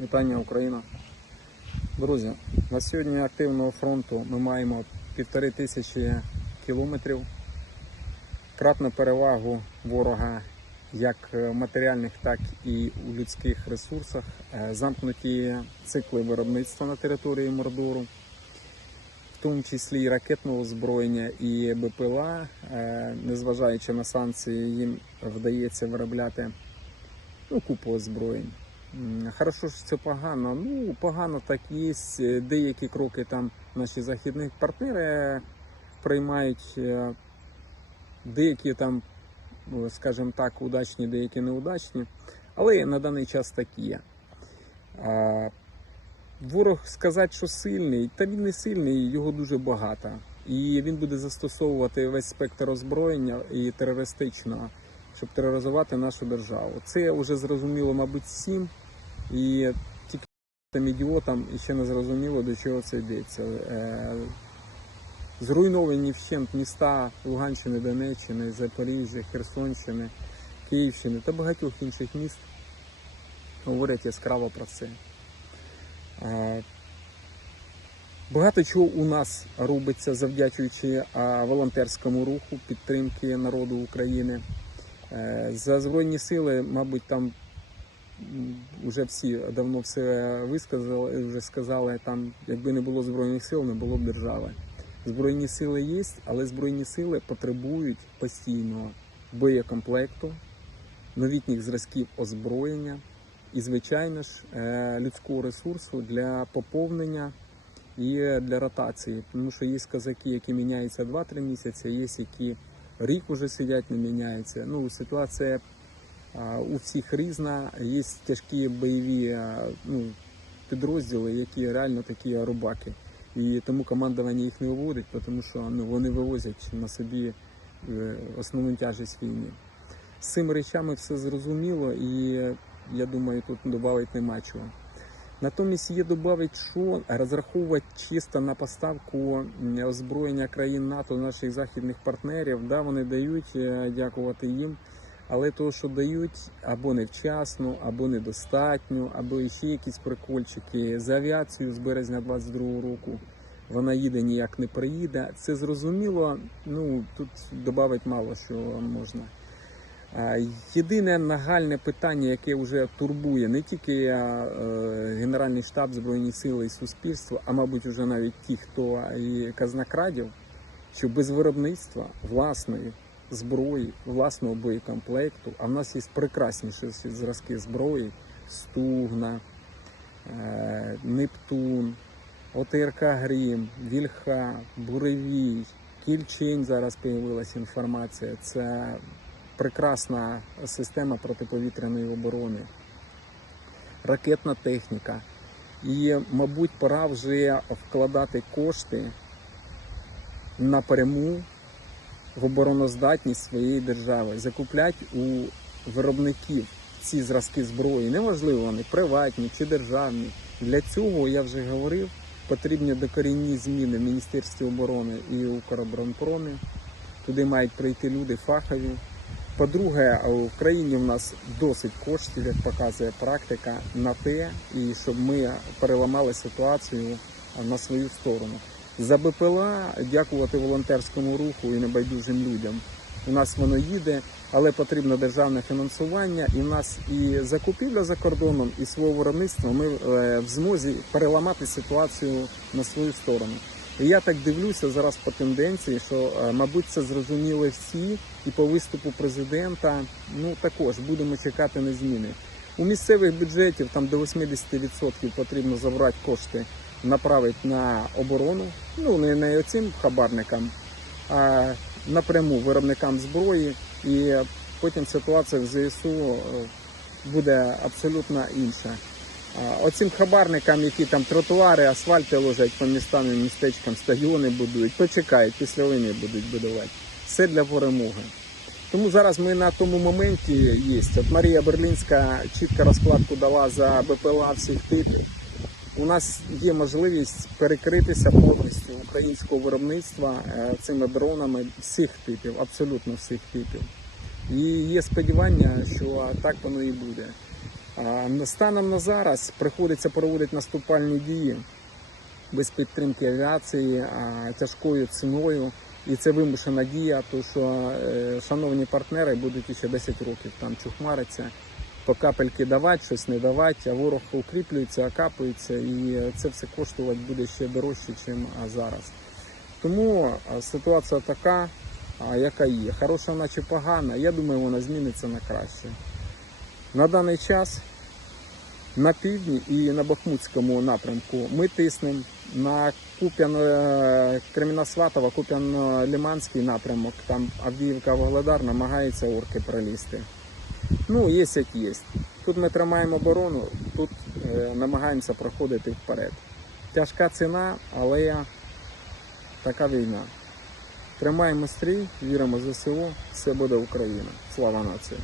Вітання Україна. Друзі, на сьогодні активного фронту ми маємо півтори тисячі кілометрів. Кратну перевагу ворога як в матеріальних, так і у людських ресурсах. Е, Замкнуті цикли виробництва на території Мордору, в тому числі і ракетного озброєння і БПЛА. Е, Незважаючи на санкції, їм вдається виробляти ну, купу озброєнь. Хорошо, що це погано. Ну, погано так є. Е, Деякі кроки там наші західні партнери приймають, е, деякі там, скажімо так, удачні, деякі неудачні. Але на даний час так є. Ворог сказати, що сильний, та він не сильний, його дуже багато. І він буде застосовувати весь спектр озброєння і терористичного, щоб тероризувати нашу державу. Це вже зрозуміло, мабуть, всім. І тільки тим ідіотам ще не зрозуміло, до чого це йдеться. Е, Зруйновані вщент міста Луганщини, Донеччини, Запоріжжя, Херсонщини, Київщини та багатьох інших міст говорять яскраво про це. Е, Багато чого у нас робиться завдячуючи волонтерському руху підтримки народу України. Е, За Збройні сили, мабуть, там вже всі давно все висказали, вже сказали, там, якби не було Збройних сил, не було б держави. Збройні сили є, але Збройні сили потребують постійного боєкомплекту, новітніх зразків озброєння і, звичайно ж, е, людського ресурсу для поповнення і для ротації. Тому що є казаки, які міняються 2-3 місяці, є які рік уже сидять, не міняються. Ну, ситуація у всіх різна. Є тяжкі бойові ну, підрозділи, які реально такі рубаки. І тому командування їх не виводить, тому що ну, вони вивозять на собі е, основну тяжість війни. З цими речами все зрозуміло, і я думаю, тут додати нема чого. Натомість є додати, що розраховувати чисто на поставку озброєння країн НАТО, наших західних партнерів. Да, вони дають, е, дякувати їм. Але то, що дають або невчасно, або недостатньо, або ще якісь прикольчики за авіацію з березня 22-го року. Вона їде ніяк не приїде. Це зрозуміло. Ну тут додати мало що можна. Єдине нагальне питання, яке вже турбує не тільки е, Генеральний штаб Збройні Сили і суспільство, а мабуть, вже навіть ті, хто і казнокрадів, що без виробництва власної зброї, власного боєкомплекту, а в нас є прекрасніші зразки зброї: Стугна, е, Нептун, ОТРК Грім, Вільха, Буревій, Кільчень зараз з'явилася інформація. Це прекрасна система протиповітряної оборони, ракетна техніка. І, мабуть, пора вже вкладати кошти напряму в обороноздатність своєї держави, закупляти у виробників ці зразки зброї. Неважливо вони приватні чи державні. Для цього я вже говорив, потрібні докорінні зміни в Міністерстві оборони і Укроборонпромі. Туди мають прийти люди фахові. По-друге, в країні в нас досить коштів, як показує практика, на те, і щоб ми переламали ситуацію на свою сторону. За БПЛА дякувати волонтерському руху і небайдужим людям. У нас воно їде, але потрібно державне фінансування, і в нас і закупівля за кордоном, і свого виробництва ми е, в змозі переламати ситуацію на свою сторону. І я так дивлюся зараз по тенденції, що, е, мабуть, це зрозуміли всі, і по виступу президента ну також будемо чекати на зміни. У місцевих бюджетів там до 80% потрібно забрати кошти, направити на оборону. Ну не, не оцим хабарникам, а напряму виробникам зброї. І потім ситуація в ЗСУ е, буде абсолютно інша. Оцим хабарникам, які там тротуари, асфальти ложать по містам і містечкам, стадіони будують, почекають, після війни будуть будувати. Все для перемоги. Тому зараз ми на тому моменті є. От Марія Берлінська чітко розкладку дала за БПЛА всіх типів. У нас є можливість перекритися повністю українського виробництва е, цими дронами всіх типів, абсолютно всіх типів. І є сподівання, що так воно і буде. Станом на зараз приходиться проводити наступальні дії без підтримки авіації тяжкою ціною. І це вимушена дія, тому що е, шановні партнери будуть ще 10 років там чухмариться, по капельки давати, щось не давати, а ворог укріплюється, окапується, і це все коштувати буде ще дорожче, ніж зараз. Тому ситуація така, яка є. Хороша, наче погана. Я думаю, вона зміниться на краще. На даний час на півдні і на Бахмутському напрямку ми тиснемо на Куп'ян е, Куп'ян-Лиманський напрямок, там Авдіївка Вогледар намагаються орки пролізти. Ну, є як є. Тут ми тримаємо оборону, тут е, намагаємося проходити вперед. Тяжка ціна, але така війна. Тримаємо стрій, віримо в ЗСУ, все буде Україна. Слава нації!